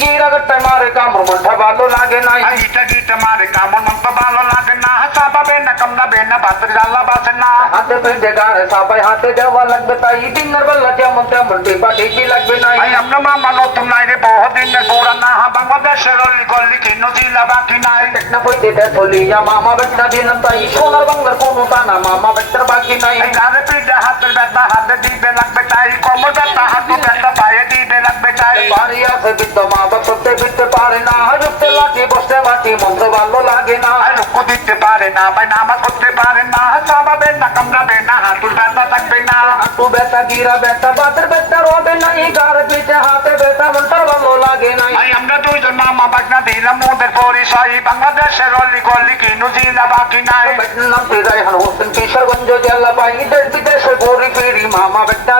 গিরাগট্টা মারে কামড় মধ্যে ভালো লাগে নাই। গীত গীত মারে কামড় মন্ত ভালো লাগে না। সাবাবে না কামড়াবে না বাতরি জাল্লা বাসে না। হাতে পেটে গাড়ে সবাই হাতে দেওয়া লাগবে তাই। দিনের বেলা যেমন তেমন টিপা টিপি লাগবে নাই। এই আমরা মামা নতুন নাই রে বহুদিনের পুরানা বাংলাদেশের অলি গল্লি কিনো জিলা বাকি নাই। না বইতে থলিয়া মামা বেটা দিলাম তাই। সোনার বাংলার কোনো টানা মামা বেটার বাকি নাই। গালে পিঠে হাতের ব্যথা হাতে দিবে লাগবে তাই। কোমর ব্যথা হাতু ব্যথা পায়ে দিবে বাড়ি আছে বিদ্য মা বাপ করতে পারে না। যুক্তে লাঠি বসতে মাটি মন্ত্র ভালো লাগে না। রুকু দিতে পারে না ভাই নামাজ করতে পারে না। সাবাবে না কামড়াবে না হাতুর ব্যথা থাকবে না। হাঁটু বেটা গিরা বেটা বাতের বেটা রবে নাই গার পিঠে হাতে বেটা মন্ত্র ভালো লাগে নাই। আমরা দুইজন মামা বাগনা দিলাম ওদের পরিচয় বাংলাদেশের অলি গল্লি কিনো জিলা বাকি নাই। নাম ফিরাই হান হোসেন কিশোরগঞ্জ জেলা পাই দেশ বিদেশে ঘুরি মামা বেটা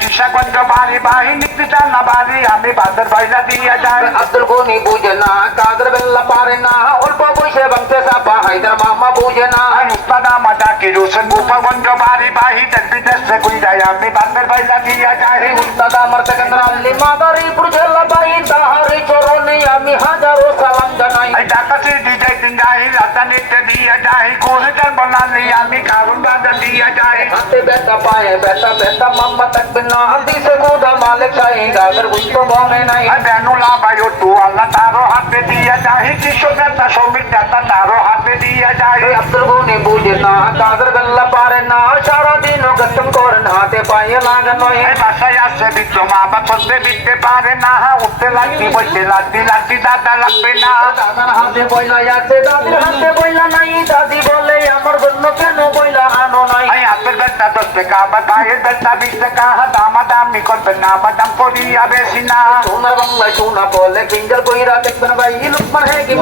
আমার বিয়া কিসাগঞ্জ বাড়ি বাহিনী পিতা না বাড়ি আমি বাদের বাইলা দিয়ে যাই আব্দুল গনি বুঝে না কাদের বেল্লা পারে না অল্প বয়সে ভাঙতে সাপা হায়দার মামা বুঝে না আর উস্তাদ আমার ডাকি রোশন গোপাগঞ্জ বাড়ি বাহি দেশ বিদেশে গুই যাই আমি বাদের বাইলা দিয়ে যাই উস্তাদ আমার সেকেন্দ্র আল্লি মাদারীপুর জেলা পাই তাহারি চরণে আমি হাজারো রাজধানীতে দিয়ে যাই কুহিটার বনালি আমি কারণ বাজার দিয়ে যাই। হাতে বেটা পায়ে বেটা বেটা মাম্মা থাকবে না। দিছে গোদা মালিক চাই গাগর বুঝতো বনে নাই। বেনুলা বায়ু তু আল্লাহ তারও হাতে দিয়ে যাই। কৃষক নেতা শ্রমিক নেতা তারও হাতে দিয়ে যাই। আব্দুল গনি বুঝে না কাদের বেল্লা পারে না করেন হাতে পায়ে লাগা নয় এই বাসায় আসে বিদ্য মা বা চলতে বিদ্যে পারে না। উঠতে লাগতি বসতে লাগতি লাগতি দাদা লাগবে না। দাদার হাতে বইলা আছে দাদির হাতে বইলা নাই। দাদি বলে আমার জন্য কেন বইলা আনো নাই? এই হাতের বেলটা দশ টাকা বা পায়ের বেলটা বিশ টাকা। দামা দামি করবে না বা দাম করিয়া বেশি না। সোনার বাংলায় সোনা বলে কিঞ্জল কইরা দেখবেন ভাই লুকমান হে কি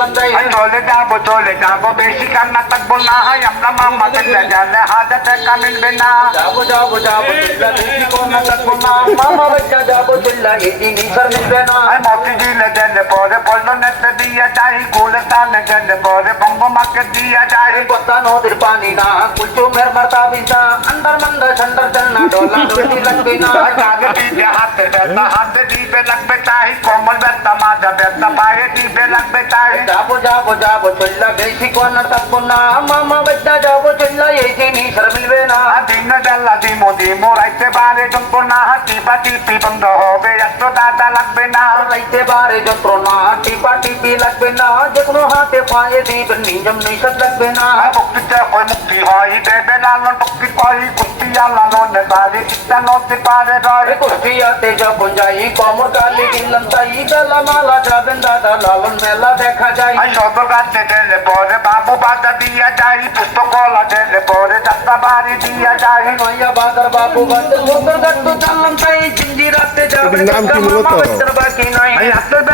Barangay. Ang tulad ako, tulad ako, basican na tagbo na hayam na mamaganda dyan na hadat ay kamil bina. Dabo, dabo, dabo, dila, basican na tagbo na. Mamawag na dabo, dila, itinisar ni bina. Ay, mosi dila, dyan na pore, polno na sabiya, dahil kulat na na dyan na pore, मक दिया जाए बता no दिर पानी ना। कुछ मेर मरता भी ना। अंदर मंद चंदर चलना डोला डोली लग भी ना। जाग भी दे हाथ बेता हाथ दी बे लग बेता ही कोमल बेता माजा बेता पाए दी बे लग बेता ही जाबो जाबो जाबो चल्ला गई थी को न। तक बुना मामा बेटा जाबो चल्ला ये जीनी शर्मिल बे ना। दिन डल्ला दी मोदी मोराइते बारे जंतो ना। हाथी पाती पी बंद हो बे यत्रो दादा लग बे ना। राइते बारे जंतो ना। हाथी पाती पी लग बे ना। जगनो हाथे पाए दी बनी Indonesia nagbena Bukitya ko'y muktihoy Bebe lalon bukitoy Kustiya lalon Nabari kita no ti pare roy Kustiya teja bunjai Komor kali ilantai Bela mala jaben dada lalon Mela dekha jai Ay shodor gatte dele bore Babu bada diya jai Pusto kola dele bore Jatta bari diya jai Noya badar babu gatte Shodor gatto jalantai Jinji ratte jabe Naam ki mulo to Ay hatta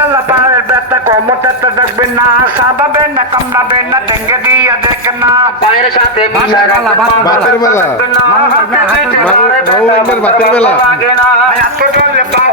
কোমর ব্যথা দেখবে না সাবাবে না কামড়াবে না ডেঙ্গে দিয়ে দেখে না পায়ের সাথে মিশা রাখবেন বাতের বেলা। না, হাতে পিঠে বাবু- ধরে বাবু ব্যথা একবার বাতের বেলা। লাগে না এই হাতের বেলা